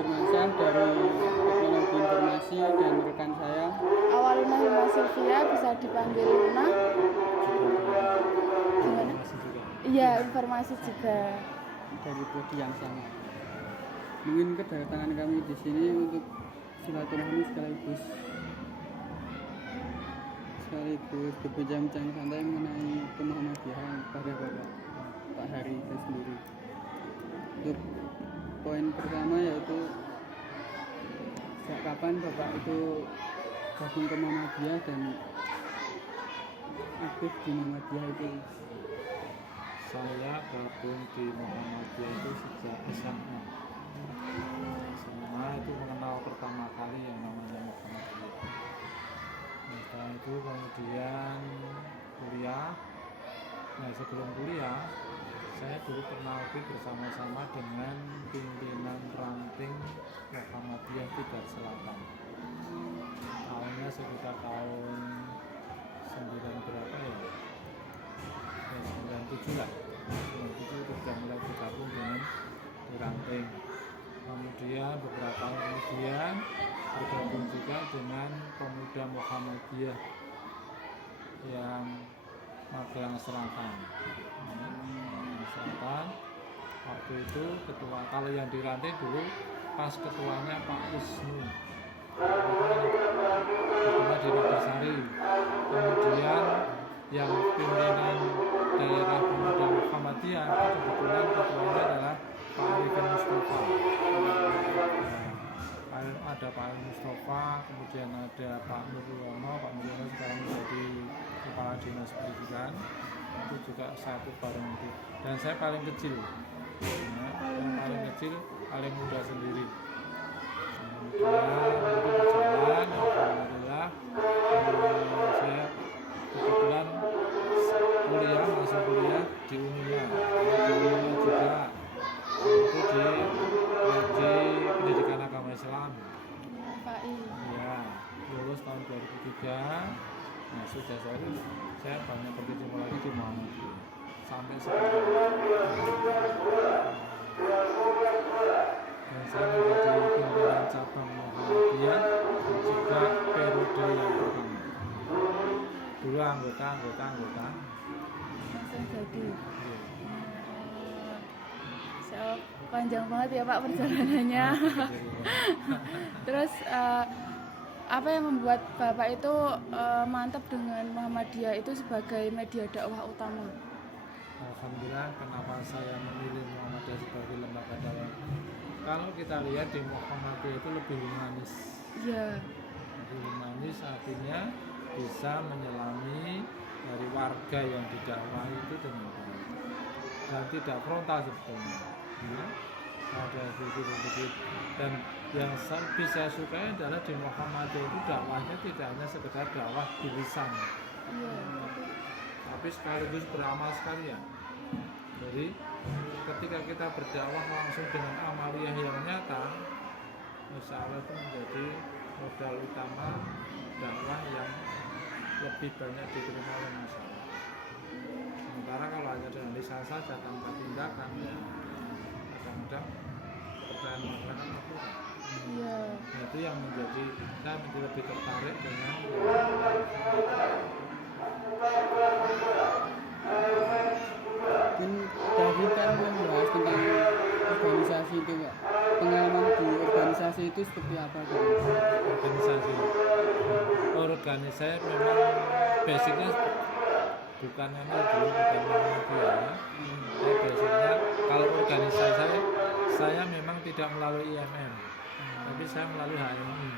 Firmansyah dari Teknologi Informasi dan rekan saya Awaluna Hilma Sylvia, bisa dipanggil Luna. Gimana? Iya, informasi juga. dari prodi yang sama. Mungkin kedatangan kami di sini untuk silaturahmi sekaligus berbincang santai mengenai kemuhamadiyahan pada Pak Hari itu sendiri. Untuk poin pertama yaitu sejak kapan Bapak itu gabung ke Muhammadiyah dan aktif di Muhammadiyah itu? Saya gabung di Muhammadiyah itu sejak SMA. SMA itu mengenal pertama kali yang namanya Muhammadiyah. Setelah itu kemudian kuliah. Nah, sebelum kuliah saya dulu pernah bersama-sama dengan pimpinan ranting Muhammadiyah di Dar Selatan. Tahunnya sekitar tahun 9 berapa ya? 97 lah. 97 itu sudah mulai bergabung dengan di ranting. Kemudian beberapa tahun kemudian bergabung juga dengan pemuda Muhammadiyah yang Magelang Selatan. Waktu itu ketua, kalau yang di ranting dulu pas ketuanya Pak Wisnu, ketua di Nagasari. Kemudian yang pimpinan daerah pemuda Muhammadiyah kebetulan ketuanya adalah Pak Arifin Mustafa. Ada Pak Arifin Mustafa, kemudian ada Pak Nuryono. Pak Nuryono sekarang menjadi kepala dinas pendidikan. Itu juga satu bareng itu. Dan saya paling kecil, paling muda sendiri. Kemudian itu berjalan, alhamdulillah. Saya kebetulan masuk kuliah di Unina juga, itu di pendidikan agama Islam. Ya, lulus tahun 2003. Nah, sudah saya banyak berkecimpung lagi di Muhammadiyah sampai sekarang. Dan saya menjadi pimpinan cabang Muhammadiyah juga periode yang pertama. Dulu anggota. Jadi panjang banget ya Pak perjalanannya. Terus apa yang membuat Bapak itu mantap dengan Muhammadiyah itu sebagai media dakwah utama? Alhamdulillah, kenapa saya memilih Muhammadiyah sebagai lembaga dakwah? Kalau kita lihat di Muhammadiyah itu lebih humanis. Iya. Lebih humanis artinya bisa menyelami dari warga yang didakwahi itu dengan baik dan tidak frontal sebetulnya. Ya, ada begitu. Dan yang lebih saya sukai adalah di Muhammadiyah itu dakwahnya tidak hanya sekedar dakwah di lisan, tapi sekaligus beramal sekalian. Jadi ketika kita berdakwah langsung dengan amaliyah yang nyata, insya Allah itu menjadi modal utama dakwah yang lebih banyak diterima oleh masyarakat. Sementara kalau hanya dengan lisan saja tanpa tindakan, ya kadang-kadang kepercayaan masyarakat kurang. Nah, itu yang menjadi saya menjadi lebih tertarik dengan Mungkin tadi kan membahas tentang organisasi itu Pak. Pengalaman di organisasi itu seperti apa Pak? Organisasi memang basicnya bukan Muhammadiyah. Basicnya kalau organisasi saya memang tidak melalui IMM, tapi saya melalui HMI.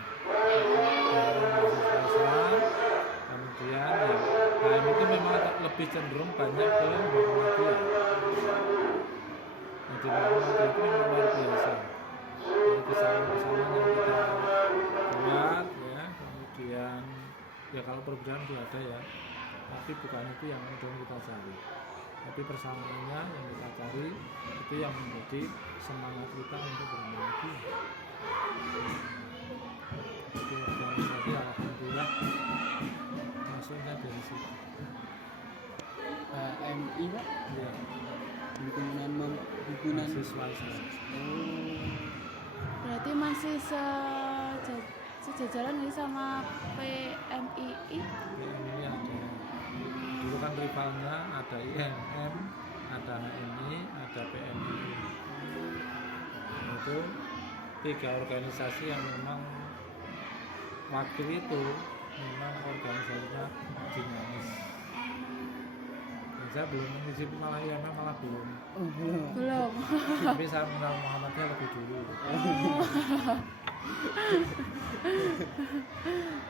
Kemudian ya, HMI itu memang lebih cenderung banyak ke Muhammadiyah. Jadi Muhammadiyah itu memang luar biasa. Jadi kesalahan yang kita buat ya, kemudian ya kalau perbedaan itu ada ya, tapi bukan itu yang kemudian kita cari. Tapi persamaannya yang kita cari itu yang menjadi semangat kita untuk Muhammadiyah. Jadi organisasi alhamdulillah masuknya dari situ. HMI Pak? Ya. Himpunan Mahasiswa Islam. Berarti masih sejajaran ini sama PMII. ini ada dulu kan rivalnya ada IMM, ada HMI, ada PMI. Nah, itu 3 organisasi yang memang waktu itu memang organisasinya dinamis. Dan saya belum mengisi malah IMM malah belum. Oh, belum. Belum. Tapi saya mengenal Muhammadiyah lebih dulu.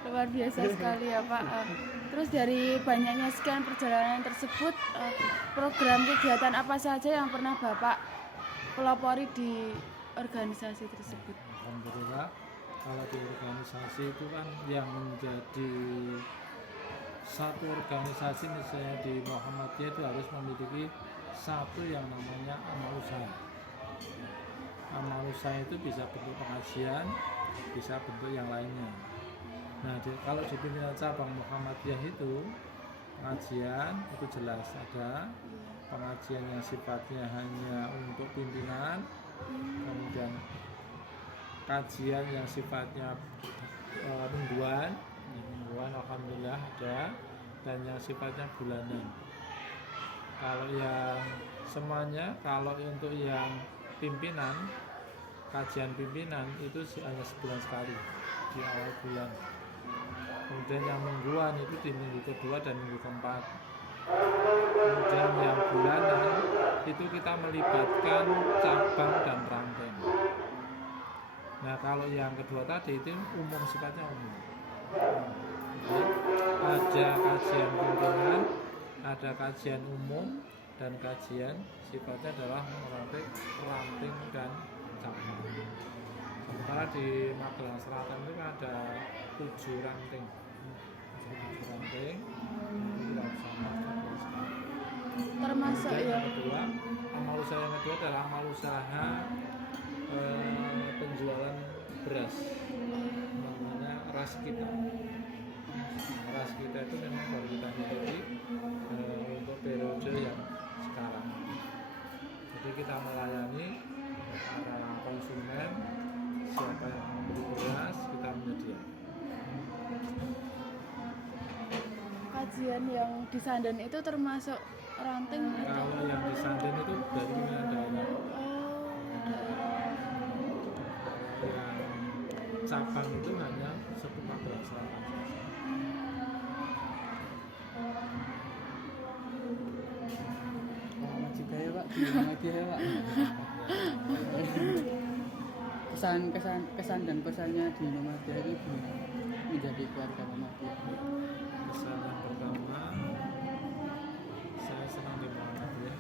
Luar biasa sekali ya Pak. Terus dari banyaknya sekian perjalanan tersebut, program kegiatan apa saja yang pernah Bapak pelopori di organisasi tersebut? Alhamdulillah, kalau di organisasi itu kan yang menjadi satu organisasi misalnya di Muhammadiyah itu harus memiliki satu yang namanya amal usaha. Amal usaha itu bisa bentuk pengajian, bisa bentuk yang lainnya. Nah, kalau di pimpinan cabang Muhammadiyah itu pengajian itu jelas ada pengajian yang sifatnya hanya untuk pimpinan, kemudian kajian yang sifatnya mingguan alhamdulillah ada, dan yang sifatnya bulanan. Kalau yang semuanya, kalau untuk yang pimpinan, kajian pimpinan itu hanya sebulan sekali di awal bulan. Kemudian yang mingguan itu di minggu kedua dan minggu keempat. Kemudian yang bulanan itu kita melibatkan cabang dan ranting. Nah, kalau yang kedua tadi itu umum, sifatnya umum. Ada kajian pimpinan, ada kajian umum, dan kajian sifatnya adalah meranting dan cabang. Sementara di Magelang Selatan itu ada 7 ranting. 7 ranting tidak sama sekali. Termasuk Dan ya. yang kedua, amal usaha yang kedua adalah amal usaha penjualan beras, namanya ras kita. Ras kita itu memang baru kita miliki untuk periode yang sekarang. Jadi kita melayani para konsumen, siapa yang membeli beras kita menyediakan. Kajian yang di Sandan itu termasuk ranting atau? Kalau yang di Sandan itu dari pimpinan daerah. Oh, daerah. Yang cabang itu hanya satu Magelang Selatan. Selamat juga ya Pak, gimana dia ya Pak? Kesan dan pesannya di Muhammadiyah itu gimana? Menjadi keluarga Muhammadiyah. Kesan yang pertama, saya senang di Muhammadiyah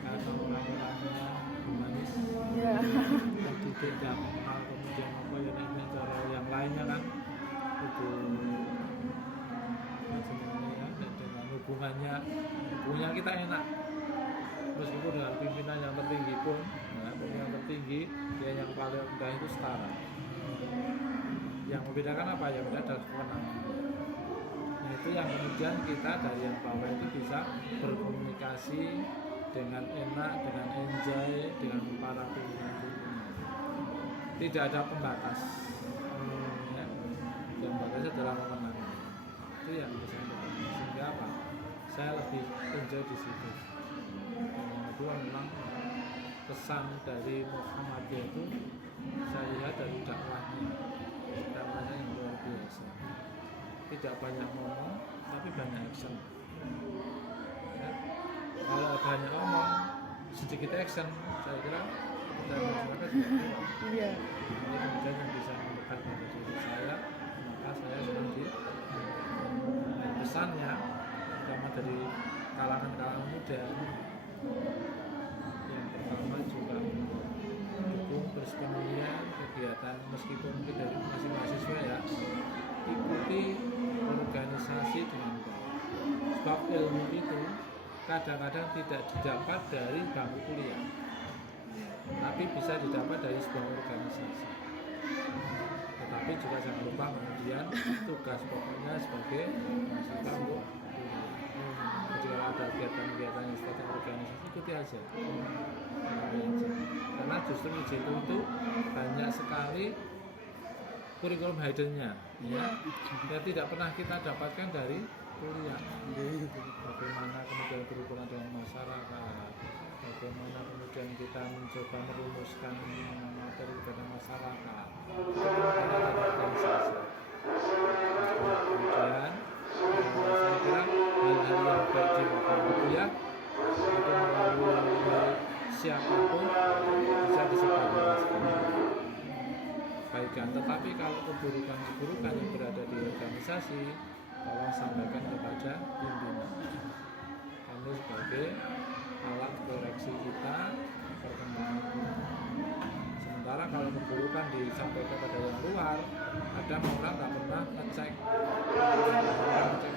karena orang-orangnya humanis. Ya. Jadi tidak mengenal kemudian apa yang cara yang lainnya kan itu macam-macam ya, dan dengan hubungan kita enak, meskipun dengan pimpinan yang tertinggi pun, nah, pimpinan yang tertinggi dia yang paling rendah itu setara. Yang membedakan apa? Yang beda adalah kewenangan. Nah, itu yang kemudian kita dari yang bawah itu bisa berkomunikasi dengan enak, dengan enjoy dengan para pimpinan. Tidak ada pembatas. Ya. Yang batasnya adalah kewenangan. Itu yang bisa kita, sehingga apa? Saya lebih enjoy di situ. Dan yang kedua memang kesan dari Muhammadiyah itu saya lihat dari dakwahnya yang luar biasa. Tidak banyak ngomong, tapi banyak action. Ya. Kalau banyak ngomong, sedikit action, saya kira kita masyarakat juga kurang. Iya. Jadi kemudian yang bisa menekan pada diri saya, maka saya senang di pesannya, terutama dari kalangan muda. Yang pertama juga dukung bersepenuhnya kegiatan, meskipun mungkin dari masih mahasiswa ya, ikuti organisasi dengan baik. Sebab ilmu itu kadang-kadang tidak didapat dari bangku kuliah, tapi bisa didapat dari sebuah organisasi. Tetapi juga jangan lupa kemudian tugas pokoknya sebagai mahasiswa untuk ketika ada kegiatan-kegiatan yang sifatnya organisasi, ikuti aja. Karena justru Ujitu itu banyak sekali kurikulum hiddennya, ya, yang tidak pernah kita dapatkan dari kuliah. Bagaimana kemudian berhubungan dengan masyarakat, bagaimana kemudian kita mencoba merumuskan materi kepada masyarakat, itu kita dapatkan saja. Kemudian saya kira hal-hal yang baik di kuliah itu melalui siapapun bisa disebarluaskan kebaikan. Tetapi kalau keburukan-keburukan yang berada di organisasi, tolong sampaikan kepada pimpinan. Kami sebagai alat koreksi kita perkembangan. Sementara kalau keburukan disampaikan kepada yang luar, kadang orang tak pernah ngecek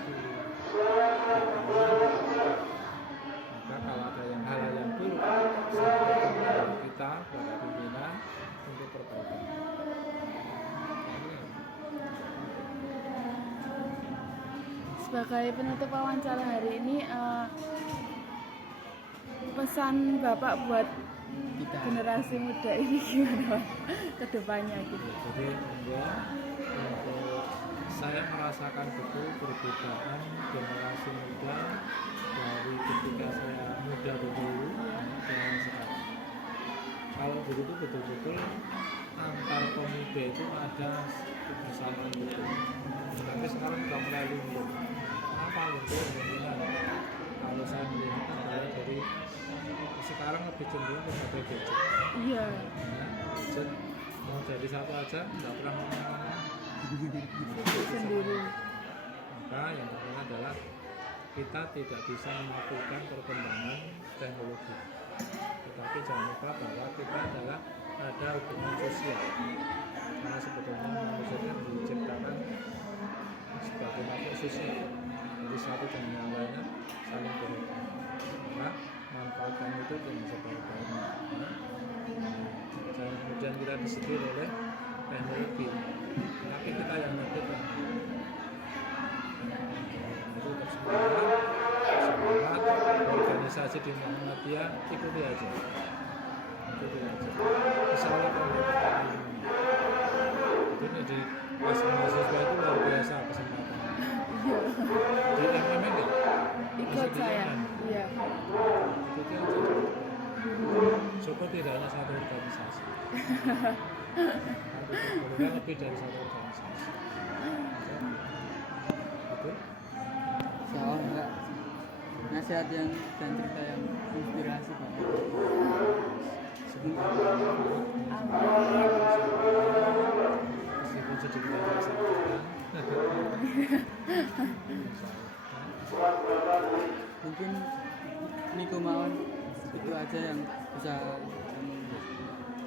dulu. Maka kalau ada yang hal-hal yang buruk, sampaikan kepada kita, kepada pimpinan untuk perbaikan. Sebagai penutup wawancara hari ini, pesan Bapak buat Kita generasi muda ini gimana Pak? Ke depannya gitu. Jadi untuk saya merasakan betul perbedaan generasi muda dari ketika saya muda dulu dengan sekarang. Kalau dulu itu betul-betul antar pemuda itu ada kebersamaan betul. Tapi sekarang sudah mulai luntur. Kenapa luntur? Kalau saya melihat adalah dari sekarang lebih cenderung kepada gadget. Iya. Gadget mau jadi satu aja nggak pernah ngomong-ngomong Sendiri. maka yang pertama adalah kita tidak bisa melakukan perkembangan teknologi, tetapi jangan lupa bahwa kita adalah ada hubungan sosial, karena sebetulnya manusia itu diciptakan sebagai makhluk sosial, jadi satu dengan yang lainnya saling berhubungan. Maka manfaatkan itu dengan sebaik-baiknya. Jangan kemudian kita disetir oleh teknologi, tapi kita yang ngerti. Itu semangat organisasi di Muhammadiyah, ikuti aja. Insya Allah ini di pas mahasiswa itu luar biasa kesempatan. Di MM enggak? Ikut saya. Iya. Ikuti aja. Syukur tidak hanya satu organisasi. Tapi lebih dari satu organisasi. Betul? Insya Allah nasihat yang dan cerita yang inspirasi Pak. Semoga Amin. meskipun sedikit yang saya sampaikan. Mungkin Niko Mawon itu aja yang bisa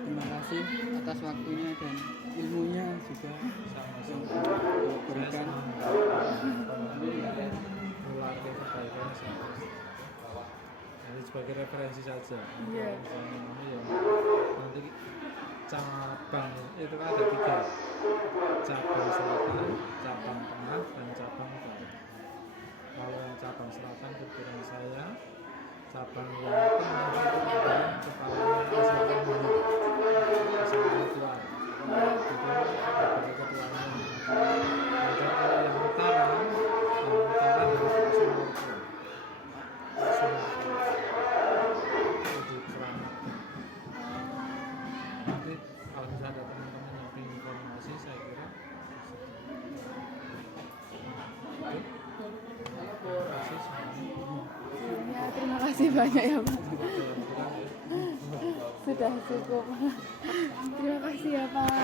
terima kasih atas waktunya dan ilmunya juga yang diberikan. Melalui kebaikan jadi sebagai referensi saja. Iya. Misalnya kami yang nanti cabang itu kan ada 3, cabang selatan, cabang tengah, dan cabang utara. Kalau yang cabang selatan kebetulan saya, cabang yang tengah itu adalah kepalanya Asal Tuan. Itu kepada ketuanya. Kemudian kalau yang utara adalah Sumatera. Itu Keramat. Nanti kalau misalnya ada teman-teman yang ingin informasi, saya kira terima kasih semuanya. Ya, terima kasih banyak ya Pak. Sudah cukup. Terima kasih ya Pak.